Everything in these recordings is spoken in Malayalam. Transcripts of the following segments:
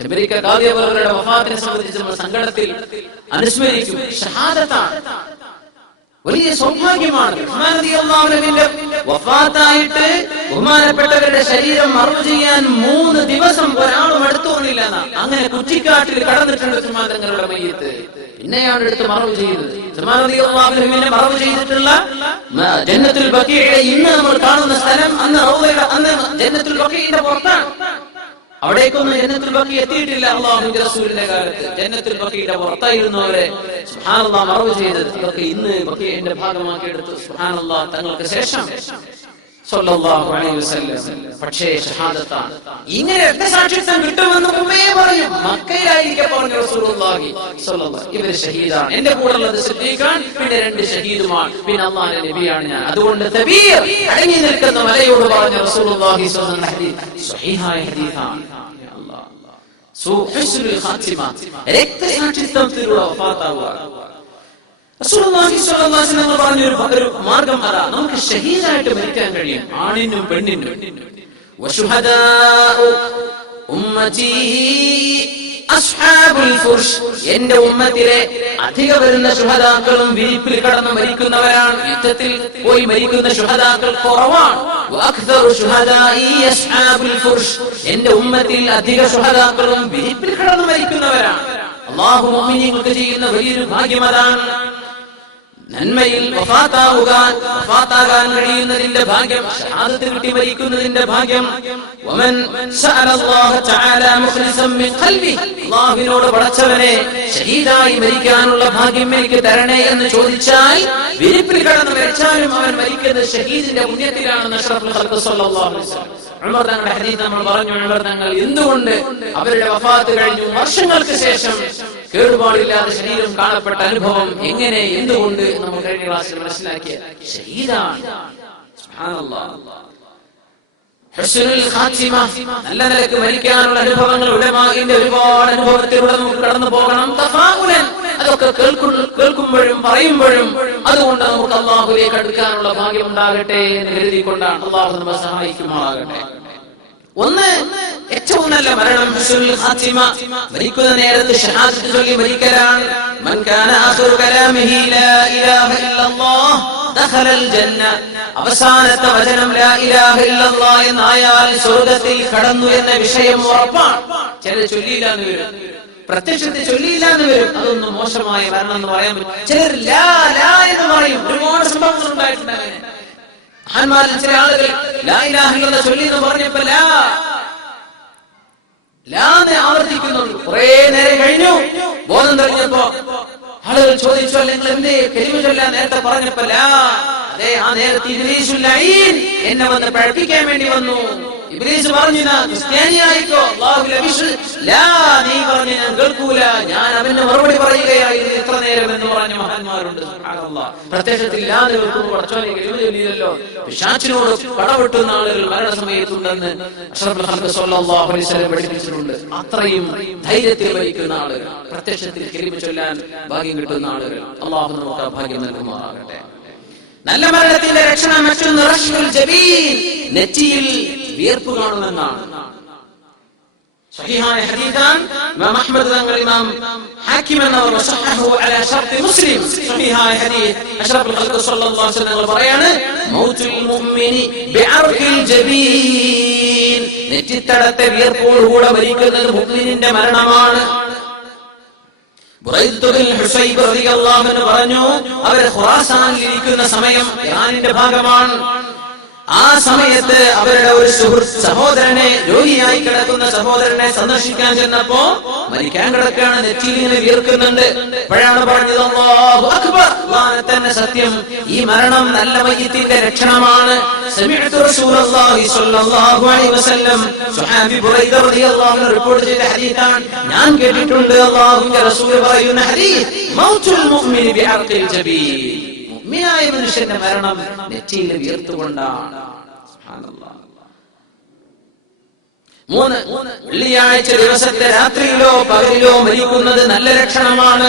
ജബരിക്ക ഖാദി അവരുടെ വഫാത്തിനെ സംബന്ധിച്ച് നമ്മൾ സങ്കടത്തിൽ അനുസ്മരിക്കും. ഷഹാദത്താണ്, വലിയ സൗഭാഗ്യമാണ്. ഉസ്മാൻ റളിയല്ലാഹു അൻഹുവിന്റെ വഫാത്തായിട്ട് ബഹുമാനപ്പെട്ടവരുടെ ശരീരം മറവ് ചെയ്യാൻ 3 ദിവസം ഒരാളും അടുത്തു വന്നില്ല. അങ്ങനെ കുറ്റിക്കാട്ടിൽ കടന്നിട്ടുണ്ട് ഉസ്മാൻ തങ്ങളുടെ മയ്യിത്ത്. പിന്നെയാണ് എടുത്ത് മറവ് ചെയ്തത്. ഉസ്മാൻ റളിയല്ലാഹു അൻഹുവിനെ മറവ് ചെയ്തിട്ടുള്ള ജന്നത്തുൽ ബഖീഇലെ ഇന്ന് നമ്മൾ കാണുന്ന സ്ഥലം അന്ന് ജന്നത്തുൽ ബഖീഇന്റെ പുറത്താണ്. അവിടേക്കൊന്നും ജന്നത്തുൽ ബഖീ എത്തിയിട്ടില്ല അല്ലാഹുവിന്റെ റസൂലിന്റെ കാലത്ത്. ജന്നത്തുൽ ബഖീയുടെ പുറത്തായിരുന്നവരെ സുബ്ഹാനല്ലാഹ് മറവ് ചെയ്തത് അവർക്ക് ഇന്ന് ബഖീന്റെ ഭാഗമാക്കി എടുത്തു. സുബ്ഹാനല്ലാഹ് തങ്ങൾക്ക് ശേഷം സല്ലല്ലാഹു അലൈഹി വസല്ലം. പക്ഷേ ഷഹാദത്താണ്. ഇങ്ങനെ രക്തസാക്ഷിത്വം കിട്ടുമെന്ന് മുമ്പേ പറഞ്ഞു. മക്കയിലായിരിക്കെ പറഞ്ഞു റസൂലുള്ളാഹി സ്വല്ലല്ലാഹു അലൈഹി വസല്ലം, ഇവർ ഷഹീദാണ്, എന്റെ കൂടെ ഉള്ളത് സിദ്ദീഖാണ്, പിന്നെ 2 ഷഹീദുമാണ്, പിന്നെ അല്ലാഹുവിന്റെ നബിയാണ് ഞാൻ. അതുകൊണ്ട് തബീർ അടങ്ങി നിൽക്കുന്ന മലയോട് പറഞ്ഞു റസൂലുള്ളാഹി സ്വല്ലല്ലാഹു അലൈഹി വസല്ലം. സ്വഹീഹായ ഹദീസാണ്. ഹുസ്നുൽ ഖാത്തിമ, രക്തസാക്ഷിത്വത്തിലൂടെ വഫാത്താവുക. റസൂലുള്ളാഹി സ്വല്ലല്ലാഹു അലൈഹി വസല്ലം പറഞ്ഞ ഒരു മാർഗ്ഗം അതാ, നമുക്ക് ഷഹീദായിട്ട് മരിക്കാൻ കഴിയും, ആണിനും പെണ്ണിനും. വശുഹദാഉ ഉമ്മതി അസ്ഹാബുൽ ഫുർഷ്, എന്റെ ഉമ്മത്തിലെ അധിക വരുന്ന ശുഹദാക്കളും വിരിപ്പിൽ കടന്ന് മരിക്കുന്നവരാണ്. യുദ്ധത്തിൽ പോയി മരിക്കുന്ന ശുഹദാക്കൾ കുറവാണ്. വഅക്തറു ശുഹദാഇ അസ്ഹാബുൽ ഫുർഷ്, എന്റെ ഉമ്മത്തിൽ അധിക ശുഹദാക്കളും വിരിപ്പിൽ കടന്ന് മരിക്കുന്നവരാണ്. അല്ലാഹു മുഅ്മിനീങ്ങൾക്ക് ചെയ്യുന്ന വലിയൊരു ഭാഗ്യം അതാണ്. നന്മയിൽ വഫാത്താകാൻ കഴിയുന്നതിന്റെ ഭാഗ്യം, ഷഹാദത്ത് കിട്ടി മരിക്കുന്നതിന്റെ ഭാഗ്യം. വമൻ സഅലല്ലാഹു തആല മുഖ്ലിസൻ മിൻ ഖൽബി, അല്ലാഹുവിനോട് പടച്ചവനെ ഷഹീദായി മരിക്കാനുള്ള ഭാഗ്യം എനിക്ക് തരണേ എന്ന് ചോദിച്ചാൽ വിരിപ്പിൽ കടന്ന് മരിച്ചാലും അവൻ മരിക്കുന്നത് ഷഹീദിന്റെ പുണ്യത്തിലാണെന്ന് അഷ്റഫുൽ ഖൽഖ് സല്ലല്ലാഹു അലൈഹി വസല്ലം. ഉമർ തങ്ങളുടെ ഹദീസ് നമ്മൾ പറഞ്ഞു. ഉമർ തങ്ങൾ എന്തുകൊണ്ട് അവരുടെ വഫാത്ത് കഴിഞ്ഞു വർഷങ്ങൾക്ക് ശേഷം കേടുപാടില്ലാതെ ശരീരം കാണപ്പെട്ട അനുഭവം എങ്ങനെ, എന്തുകൊണ്ട് നമ്മൾ കഴിഞ്ഞ ക്ലാസ്സിൽ മനസ്സിലാക്കിയ ഷഹീദാണ്. സുബ്ഹാനല്ലാഹ്. ഹുസ്നുൽ ഖാത്തിമ, നല്ല നിലക്ക് മരിക്കാനുള്ള അനുഭവങ്ങൾ ഉലമാഇന്റെ ഒരുപാട് അനുഭവത്തിലൂടെ നമുക്ക് കടന്നു പോകണം. തഫാഉലൻ, അതൊക്കെ കേൾക്കുമ്പോഴും പറയുമ്പോഴും അതുകൊണ്ട് നമുക്ക് അല്ലാഹുവിലേക്ക് അടുക്കാനുള്ള ഭാഗ്യം ഉണ്ടാകട്ടെ എന്ന് കരുതിക്കൊണ്ടാണ്. അല്ലാഹു നമ്മെ സഹായിക്കുമാറാകട്ടെ. ഒന്ന്, ഏറ്റവും നല്ല മരണം ഹുസ്നുൽ ഖാത്തിമ, മരിക്കുന്ന നേരത്ത് ഷഹാദത്ത് ചൊല്ലി മരിക്കലാണ്. മൻ കാന ആഖിറു കലാമിഹി ലാ ഇലാഹ ഇല്ലല്ലാഹ് ദഖലൽ ജന്ന, അവസാനത്തെ വചനം ലാ ഇലാഹ ഇല്ലല്ലാഹ് എന്നായാൽ സ്വർഗ്ഗത്തിൽ കടന്നു എന്ന വിഷയം ഉറപ്പാണ്. ചിലർ ചൊല്ലിയില്ലാന്ന് വരും, പ്രത്യക്ഷത്തിൽ ചൊല്ലിയില്ലാന്ന് വരും, അതൊന്നും മോശമായ മരണം എന്ന് പറയാൻ പറ്റും. ചിലർ ലാ ലാ എന്ന് പറയും. ഒരുപാട് സംഭവങ്ങൾ ഉണ്ടായിട്ടുണ്ട് അങ്ങനെ. മഹാന്മാരിൽ ചില ആളുകൾ ലാ ഇലാഹ ഇല്ലല്ലാഹ് ചൊല്ലി എന്ന് പറഞ്ഞപ്പോ ലാന്ന് ആവർത്തിക്കുന്നുണ്ട്. കുറെ നേരം കഴിഞ്ഞു, ബോധം തെളിഞ്ഞപ്പോ ആളുകൾ ചോദിച്ചു, നിങ്ങൾ എന്തേ കലിമ ചൊല്ലാൻ നേരത്തെ പറഞ്ഞപ്പോ ലാ, അതെ ആ നേരത്തെ ഇബ്ലീസുൽ ലഈൻ എന്നെ വന്ന് പഴപ്പിക്കാൻ വേണ്ടി വന്നു. ഇബ്ലീസ് പറഞ്ഞു, ക്രിസ്ത്യാനിയായിക്കോ, ലാ നീ പറഞ്ഞു ഞാൻ കേൾക്കൂല, ഞാൻ അവന് മറുപടി പറയുകയായിരുന്നു ഇത്ര നേരം എന്ന് പറഞ്ഞ മഹാന്മാരുണ്ട്. പ്രത്യക്ഷത്തിൽ ലാന്ന് കേൾക്കുന്നു, പടച്ചോനെ കലിമ ചൊല്ലിയല്ലോ. പിശാചിനോട് പടവെട്ടുന്ന ആളുകൾ മരണസമയത്തുണ്ടെന്ന് അഷ്റഫുൽ ഖൽഖ് സ്വല്ലല്ലാഹു അലൈഹി വസല്ലം പഠിപ്പിച്ചിട്ടുണ്ട്. അത്രയും ധൈര്യത്തിൽ വഹിക്കുന്ന ആളുകൾ, പ്രത്യക്ഷത്തിൽ കലിമ ചൊല്ലാൻ ഭാഗ്യം കിട്ടുന്ന ആളുകൾ. അല്ലാഹു നമുക്ക് ആ ഭാഗ്യം നൽകുമാറാകട്ടെ. നല്ല മരണത്തിന്റെ ലക്ഷണം മറ്റൊന്ന് റഷ്മുൽ ജബീൻ, നെറ്റിയിൽ വിയർപ്പ് കാണുമെന്നാണ്. സ്വഹീഹായ ഹദീസാണ്. ഇമാം അഹ്മദ് തങ്ങൾ, ഇമാം ഹാക്കിം എന്നവർ വസഹഹു അലാ ശർത്തി മുസ്ലിം. സ്വഹീഹായ ഹദീസ്. അഷ്റഫുൽ ഖൽഖ് സ്വല്ലല്ലാഹു അലൈഹി വസല്ലം പറയാണ്, മൗതുൽ മുഅ്മിനി ബിഅർഖിൽ ജബീൻ, നെറ്റിത്തടത്തെ വിയർപ്പോടുകൂടെ മരിക്കുന്നത് മുഅ്മിനിന്റെ മരണമാണ്. പറഞ്ഞു, അവർ ഖുറാസാനിൽ ഇരിക്കുന്ന സമയം ഇറാനിന്റെ ഭാഗമാണ്. ആ സമയത്ത് അവരുടെ ഒരു സുഹൃത്ത് സഹോദരനെ, രോഗിയായി കിടക്കുന്ന സഹോദരനെ സന്ദർശിക്കാൻ ചെന്നപ്പോ മരിക്കാൻ കിടക്കാണ്, നെറ്റിയിൽ ഇങ്ങനെ വിയർക്കുന്നുണ്ട്. അപ്പോഴാണ് പറഞ്ഞത്, അല്ലാഹു അക്ബർ, അല്ലാഹു തന്നെ സത്യം, ഈ മരണം നല്ല മയ്യിത്തിന്റെ ലക്ഷണമാണ്. സമിഅതു റസൂലുള്ളാഹി സ്വല്ലല്ലാഹു അലൈഹി വസല്ലം, സ്വഹാബി ബുറൈദ റളിയല്ലാഹു അൻഹു റിപ്പോർട്ട് ചെയ്ത ഹദീസാണ്. ഞാൻ കേട്ടിട്ടുണ്ട് അല്ലാഹുവിന്റെ റസൂൽ പറയുന്ന ഹദീസ്, മൗതുൽ മുഅ്മിനി ബിഅർഖിൽ ജബീൻ, മുഅ്മിനായ മനുഷ്യന്റെ മരണം നെറ്റിയിൽ വിയർത്തുകൊണ്ടാണ്. സുബ്ഹാനല്ലാഹ്. 3 വെള്ളിയാഴ്ച ദിവസത്തെ രാത്രിയിലോ പകലിലോ മരിക്കുന്നത് നല്ല ലക്ഷണമാണ്.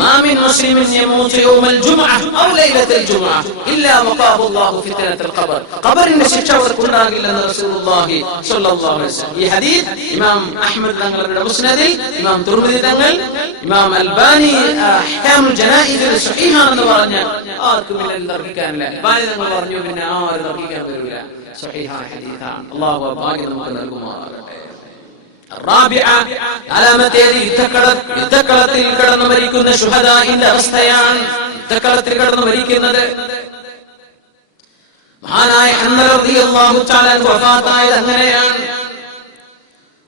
മാമിൻ മുസ്ലിമിൻ യമൂതു യൗമൽ ജുമുഅ ഔ ലൈലത്തുൽ ജുമുഅ ഇല്ലാ വഖാഹു അല്ലാഹു ഫിത്നത്തുൽ ഖബർ. ഖബറിന്റെ ശിക്ഷ അവർക്കുണ്ടാകില്ലെന്ന് റസൂലുള്ളാഹി സ്വല്ലല്ലാഹു അലൈഹി വസല്ലം. ഈ ഹദീസ് ഇമാം അഹ്മദ് തങ്ങളുടെ മുസ്നദിൽ, ഇമാം തുർമിദി തങ്ങൾ, ഇമാം അൽബാനി അഹ്കാമുൽ ജനായിസിൽ സ്വഹീഹാണെന്ന് പറഞ്ഞ ആർക്കും ഇല്ല തർക്കിക്കാനില്ല. അൽബാനി തങ്ങൾ പറഞ്ഞു പിന്നെ ആരും തർക്കിക്കാൻ വരില്ല. സ്വഹീഹായ ഹദീസാണ്. അല്ലാഹു ഭാഗ്യം നമുക്ക് നൽകുമാറാകട്ടെ. യുദ്ധക്കളത്തിൽ കടന്നു മരിക്കുന്ന ശുഹദാഇന്റെ അവസ്ഥയാണ്. യുദ്ധക്കളത്തിൽ കടന്നു മരിക്കുന്നത് മഹാനായ ഹംദ റളിയല്ലാഹു തആല വഫാത്തായത് അങ്ങനെയാണ്.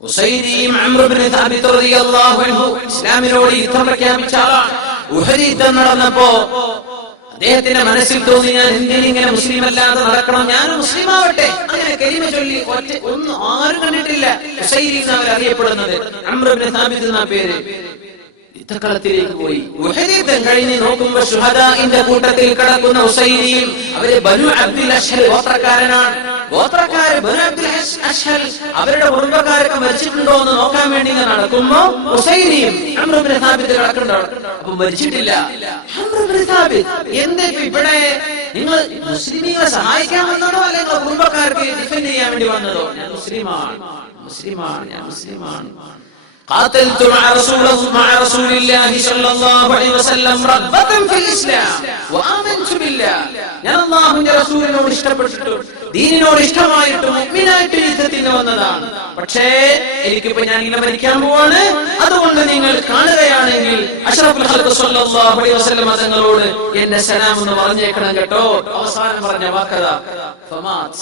ഉസൈദിയും അംർ ഇബ്നു സാബിത് റളിയല്ലാഹു അൻഹു ഇസ്ലാമിനോട് യുദ്ധം പ്രഖ്യാപിച്ച ആളാണ്. ഉഹദ് യുദ്ധം നടന്നപ്പോ അദ്ദേഹത്തിന്റെ മനസ്സിൽ തോന്നി, ഞാൻ എന്തിനിങ്ങനെ മുസ്ലിം അല്ലാതെ നടക്കണം, ഞാൻ മുസ്ലിം ആവട്ടെ. അങ്ങനെ കലിമ ചൊല്ലി ഒന്നും ആരും കണ്ടിട്ടില്ല. ഉസൈരി എന്നവർ അറിയപ്പെടുന്നത്, അംർ ഇബ്നു സാബിത് എന്ന പേര്. യുദ്ധക്കളത്തിലേക്ക് പോയി. ഉഹദ് യുദ്ധം കഴിഞ്ഞ് നോക്കുമ്പോ ശുഹദാഇന്റെ കൂട്ടത്തിൽ കിടക്കുന്ന ഉസൈരിയും അവര് ബനു അബ്ദുൽ അശ്ഹൽ ഗോത്രക്കാരനാണ്. ഗോത്രക്കാര് ബനു അബ്ദുൽ അശ്ഹൽ അവരുടെ കുടുംബക്കാരൊക്കെ മരിച്ചിട്ടുണ്ടോ എന്ന് നോക്കാൻ വേണ്ടി നടക്കുമ്പോ ഉസൈരിയും അംർ ഇബ്നു സാബിത് കിടക്കുന്നുണ്ട്. അപ്പൊ മരിച്ചിട്ടില്ല. അംർ ഇബ്നു സാബിത്, എന്താ ഇവിടെ നിങ്ങൾ മുസ്ലിമീങ്ങളെ സഹായിക്കാൻ വന്നതോ അല്ലെങ്കിൽ കുടുംബക്കാർക്ക് ഡിഫെൻഡ് ചെയ്യാൻ വേണ്ടി വന്നതോ? ഞാൻ മുസ്ലിമാണ്, ഞാൻ മുസ്ലിമാണ്. قاتلت مع رسول الله صلى الله عليه وسلم رغبة في الإسلام وآمنت بالله. ഞാൻ അല്ലാഹുവിന്റെ റസൂലിനോട് ഇഷ്ടപ്പെട്ടിട്ടും ദീനിനോട് ഇഷ്ടമായിട്ടും മുഅ്മിനായിട്ട് യുദ്ധത്തിന് വന്നതാണ്. പക്ഷേ എനിക്കിപ്പോ ഞാൻ ഇങ്ങനെ മരിക്കാൻ പോവാണ്. അതുകൊണ്ട് നിങ്ങൾ കാണുകയാണെങ്കിൽ അഷ്റഫുൽ ഖൽഖ് സ്വല്ലല്ലാഹു അലൈഹി വസല്ലം തങ്ങളോട് എന്റെ സലാം എന്ന് പറഞ്ഞേക്കണം കേട്ടോ. അവസാനം പറഞ്ഞ വാക്കതാ ഫമാത്,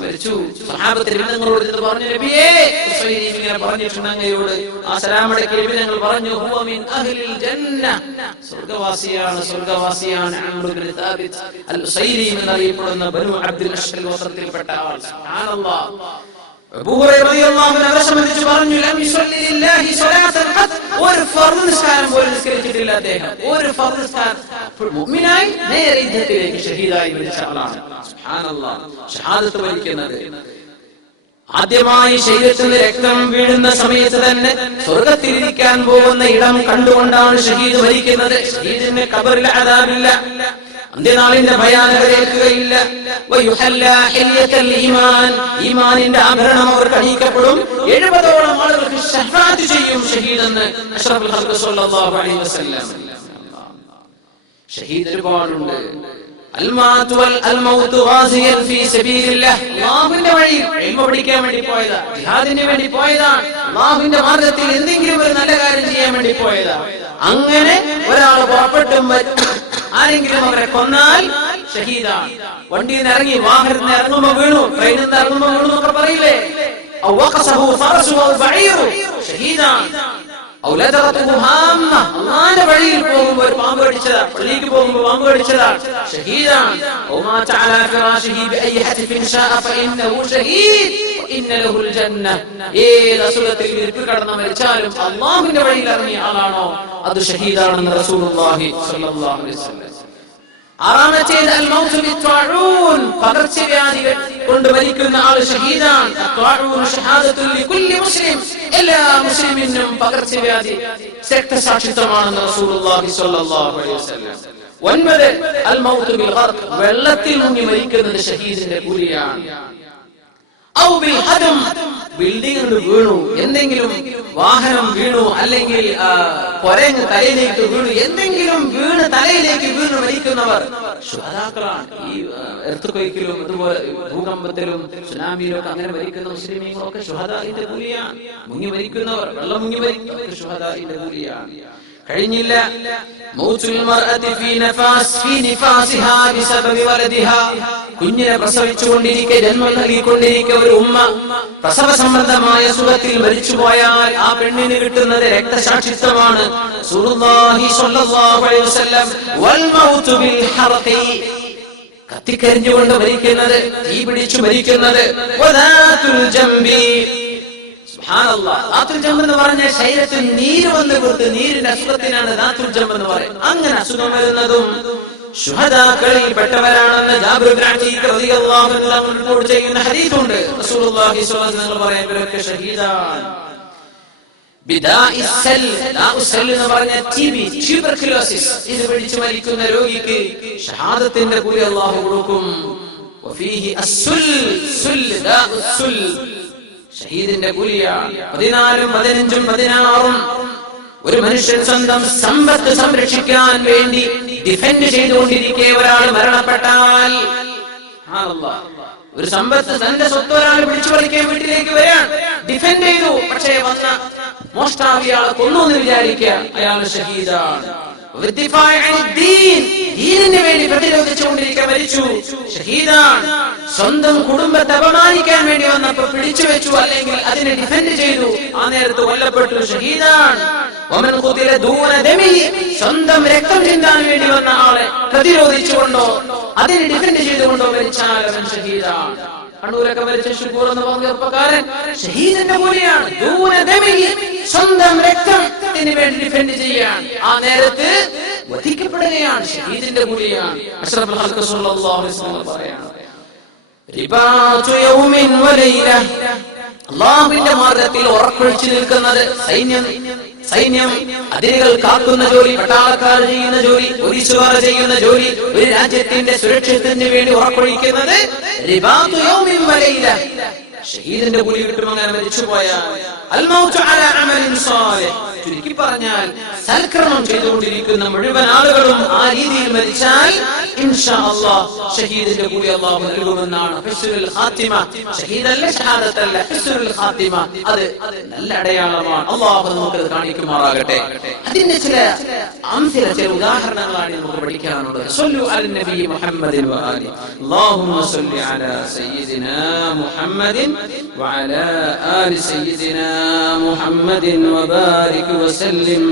മരിച്ചു. സ്വഹാബത്ത് നിങ്ങളോട് ഇത് പറഞ്ഞു, നബിയേ ഉസൈരി ഇങ്ങനെ പറഞ്ഞിട്ടുണ്ട് അങ്ങയോട്. ആ സലാം അടക്കി നബി ഞങ്ങൾ പറഞ്ഞു, ഹുവ മിൻ അഹ്ലിൽ ജന്ന, സ്വർഗ്ഗവാസിയാണ്, സ്വർഗ്ഗവാസിയാണ് അംർ ഇബ്നു സാബിത് അൽ ഉസൈരി എന്നറിയപ്പെടുന്ന ബനു അബ്ദുൽ അശ്ഹൽ ഗോത്രത്തിൽപ്പെട്ട ആൾ. സുബ്ഹാനല്ലാഹ്. അബൂ ഹുറൈറ റളിയല്ലാഹു അൻഹു അവരെ സംബന്ധിച്ച് പറഞ്ഞു, ലം യുസല്ലി ലില്ലാഹി സ്വലാത്തൻ ഖത്ത്, ഒരു ഫർദ് നിസ്കാരം പോലും നിസ്കരിച്ചിട്ടില്ല അദ്ദേഹം. ഒരു ഫർദ് നിസ്കാരം. മുഅ്മിനായി നേരെ യുദ്ധത്തിലേക്ക് ഷഹീദായി മരിച്ച ആളാണ്. സുബ്ഹാനല്ലാഹ്. ഷഹാദത്ത് വരിക്കുന്നത് ആദ്യമായി ശരീരത്തിൽ നിന്ന് രക്തം വീഴുന്ന സമയത്ത് തന്നെ സ്വർഗത്തിലിരിക്കാൻ പോകുന്ന ഇടം കണ്ടുകൊണ്ടാണ് ഷഹീദ് മരിക്കുന്നത്. ഷഹീദിന് ഖബറിൽ അദാബില്ല, അന്ത്യനാളിന്റെ ഭയാനകരേൽക്കുകയില്ല. ഈമാനിന്റെ ആഭരണം അവർക്ക് അണിയിക്കപ്പെടും. 70ഓളം ആളുകൾക്ക് ശഫാഅത്ത് ചെയ്യും ഷഹീദെന്ന് അഷ്റഫുൽ ഖൽഖ് സ്വല്ലല്ലാഹു അലൈഹി വസല്ലം. ഷഹീദ് ഒരുപാടുണ്ട്. അല്ലാഹുവിന്റെ വഴിയിൽ ഇൽമ പഠിക്കാൻ വേണ്ടി പോയതാ, ജിഹാദിന് വേണ്ടി പോയതാണ്, അല്ലാഹുവിന്റെ മാർഗത്തിൽ എന്തെങ്കിലും ഒരു നല്ല കാര്യം ചെയ്യാൻ വേണ്ടി പോയതാ. അങ്ങനെ ഒരാൾ പുറപ്പെട്ടും ആരെങ്കിലും അവരെ കൊന്നാൽ ഷഹീദാണ്. വണ്ടിയിൽ നിന്ന് ഇറങ്ങി, വാഹനത്തിൽ നിന്ന് ഇറങ്ങുമ്പോ വീണു, ട്രെയിനിൽ നിന്ന് ഇറങ്ങുമ്പോ വീണു എന്നൊക്കെ പറയില്ലേ, ഷഹീദാണ്. അള്ളാന്റെ വഴിയിൽ പോകുമ്പോ ഒരു പാമ്പ് കടിച്ചതാ, പള്ളിക്ക് പോകുമ്പോ പാമ്പ് കടിച്ചതാണ്, ഷഹീദാണ്. ഏത് അസുഖത്തിൽ ഇരിപ്പ് കടന്ന് മരിച്ചാലും അള്ളാഹുവിന്റെ വഴിയിൽ ഇറങ്ങിയ ആളാണോ അത് ഷഹീദാണെന്ന് റസൂലുള്ളാഹി സ്വല്ലല്ലാഹു അലൈഹി വസല്ലം. ആറാമത്തേത് അൽ മൗത്ത് ബിത്വാഊൻ, പകർച്ചവ്യാധികൾ കൊണ്ട് മരിക്കുന്ന ആൾ ഷഹീദാണ്. അത്വാഊൻ ഷഹാദത്തുൽ ലികുല്ലി മുസ്ലിം, എല്ലാ മുസ്ലിമിനും പകർച്ചവ്യാധി രക്തസാക്ഷിത്വമാണെന്ന് റസൂലുള്ളാഹി സ്വല്ലല്ലാഹു അലൈഹി വസല്ലം. 9 അൽ മൗത്ത് ബിൽ ഗർഖ്, വെള്ളത്തിൽ മുങ്ങി മരിക്കുന്നത് ഷഹീദിന്റെ കൂലിയാണ്. ഔ ബിൽ ഹദം, ബിൽഡിംഗ് വീണു, എന്തെങ്കിലും വാഹനം വീണു, അല്ലെങ്കിൽ പൊരങ്ങ് തലയിലേക്ക് വീണു, എന്തെങ്കിലും വീണ് തലയിലേക്ക് വീണു മരിക്കുന്നവർ ശുഹദാക്കളാണ്. ഈ എർത്തുക്വയ്ക്കിലും അതുപോലെ ഭൂകമ്പത്തിലും സുനാമിയിലും ഒക്കെ അങ്ങനെ മരിക്കുന്ന മുസ്ലിമീങ്ങളൊക്കെ ശുഹദാഇന്റെ കൂലിയാണ്. മുങ്ങി മരിക്കുന്നവർ, വെള്ളം മുങ്ങി മരിക്കുന്നവർ ശുഹദാഇന്റെ കൂലിയാണ്. കഴിഞ്ഞില്ല, കുഞ്ഞിനെ പ്രസവിച്ചുകൊണ്ടിരിക്കെ, ജന്മം നൽകിക്കൊണ്ടിരിക്കെ ഒരു ഉമ്മ പ്രസവ സംബന്ധമായ സുഖത്തിൽ മരിച്ചുപോയാൽ ആ പെണ്ണിന് കിട്ടുന്നത് രക്തസാക്ഷിത്വമാണ്. റസൂലുള്ളാഹി സ്വല്ലല്ലാഹു അലൈഹി വസല്ലം വൽ മൗതു ബിൽ ഹർഖി, കത്തിക്കരിഞ്ഞുകൊണ്ട് മരിക്കുന്നത്, തീ പിടിച്ചു മരിക്കുന്നത്. വദാതുൽ ജംബി, ദാത്തുൽ ജംബ് എന്ന് പറഞ്ഞ ശരീരത്തിൽ നീര് വന്ന് കൊടുത്ത് നീരിന്റെ അസുഖത്തിനാണ് ദാത്തുൽ ജംബ് എന്ന് പറയുന്നത്. അങ്ങനെ അസുഖം വരുന്നതും ശുഹദാക്കളിൽ പെട്ടവരാണെന്ന് ജാബിർ ഇബ്നു അത്തീഖ് റളിയല്ലാഹു അൻഹു റിപ്പോർട്ട് ചെയ്യുന്ന ഹദീസുണ്ട്. റസൂലുള്ളാഹി സ്വല്ലല്ലാഹു അലൈഹി വസല്ലം പറയാൻ ഇവരൊക്കെ ഷഹീദാണ്. എന്ന് പറഞ്ഞ TB, ട്യൂബർകുലോസിസ്, ഇത് പിടിച്ചു മരിക്കുന്ന രോഗിക്ക് ഷഹാദത്തിന്റെ കൂലി അല്ലാഹു കൊടുക്കും. വഫീഹി അസ്സുൽ, ഷഹീദിന്റെ കൂലിയാണ്. 14, 15, 16 ഒരു മനുഷ്യൻ സ്വന്തം സമ്പത്ത് സംരക്ഷിക്കാൻ വേണ്ടി ഡിഫെൻഡ് ചെയ്തുകൊണ്ടിരിക്കെ ഒരാൾ മരണപ്പെട്ടാൽ, ഒരു സമ്പത്ത്, തന്റെ സ്വത്ത് ഒരാൾ പിടിച്ചു പറിക്കാൻ വീട്ടിലേക്ക് വരാൻ ഡിഫെൻഡ് ചെയ്തു, പക്ഷേ വന്ന മോഷ്ടാവ് ഇയാളെ കൊന്നു എന്ന് വിചാരിക്കുക, അയാൾ ഷഹീദാണ്. ദീനിന് വേണ്ടി പ്രതിരോധിച്ചുകൊണ്ടിരിക്കാൻ മരിച്ചു, ഷഹീദാണ്. സ്വന്തം കുടുംബത്തെ അപമാനിക്കാൻ വേണ്ടി വന്നപ്പോൾ പിടിച്ചു വെച്ചു, അല്ലെങ്കിൽ അതിനെ ഡിഫെൻഡ് ചെയ്തു, ആ നേരത്ത് കൊല്ലപ്പെട്ടു, ഷഹീദാണ്. സ്വന്തം രക്തം ചിന്താൻ വേണ്ടി വന്ന ആളെ പ്രതിരോധിച്ചുകൊണ്ടോ അതിനെ ഡിഫെൻഡ് ചെയ്തുകൊണ്ടോ മരിച്ചാൽ അവൻ ഷഹീദാണ്. കണ്ണൂരൊക്കെ മരിച്ച ഷുക്കൂർ എന്ന് പറഞ്ഞ ചെറുപ്പക്കാരൻ ഷഹീദിന്റെ കൂലിയാണ്. സ്വന്തം രക്തത്തിന് വേണ്ടി ഡിഫെൻഡ് ചെയ്യാൻ ആ നേരത്ത് വധിക്കപ്പെടുകയാണ്, ഷഹീദിന്റെ കൂലിയാണ്. അഷ്റഫുൽ ഖൽഖ് സ്വല്ലല്ലാഹു അലൈഹി വസല്ലം പറയാണ്, റിബാതു യൗമിൻ വലൈല, അല്ലാഹുവിന്റെ മാർഗ്ഗത്തിൽ ഉറക്കൊഴിച്ചു നിൽക്കുന്നത്, സൈന്യം അതിരുകൾ കാക്കുന്ന ജോലി, പട്ടാളക്കാർ ചെയ്യുന്ന ജോലി, പോലീസുകാർ ചെയ്യുന്ന ജോലി, ഒരു രാജ്യത്തിന്റെ സുരക്ഷിതത്തിന് വേണ്ടി ഉറക്കൊഴിക്കുന്നത് റിബാതു യൗമിൻ വലൈല, ഷഹീദിന്റെ കൂലി കിട്ടും. അങ്ങനെ മരിച്ചുപോയാൽ ചുരുക്കി പറഞ്ഞാൽ സൽക്കർമ്മം ചെയ്തുകൊണ്ടിരിക്കുന്ന മുഴുവൻ ആളുകളും ആ രീതിയിൽ മരിച്ചാൽ ഇൻഷാ അല്ലാഹ് ഷഹീദിന്റെ കൂലി അല്ലാഹു നൽകുമെന്നാണ്. ഹുസ്നുൽ ഖാത്തിമ, ഷഹീദല്ല, ഷഹാദത്തല്ല, ഹുസ്നുൽ ഖാത്തിമ, അത് നല്ല അടയാളമാണ്. അല്ലാഹു നമുക്ക് കാണിക്കുമാറാകട്ടെ. അതിന്റെ ചില ഉദാഹരണങ്ങളാണ് നമുക്ക് പഠിക്കാനുള്ളത്. സല്ലു അലൻ നബി മുഹമ്മദിൻ വആലി, അല്ലാഹുമ്മ സല്ലി അലാ സയ്യിദിനാ മുഹമ്മദിൻ വഅലാ ആലി സയ്യിദിനാ മുഹമ്മദിൻ വബാരിക് വസല്ലിം.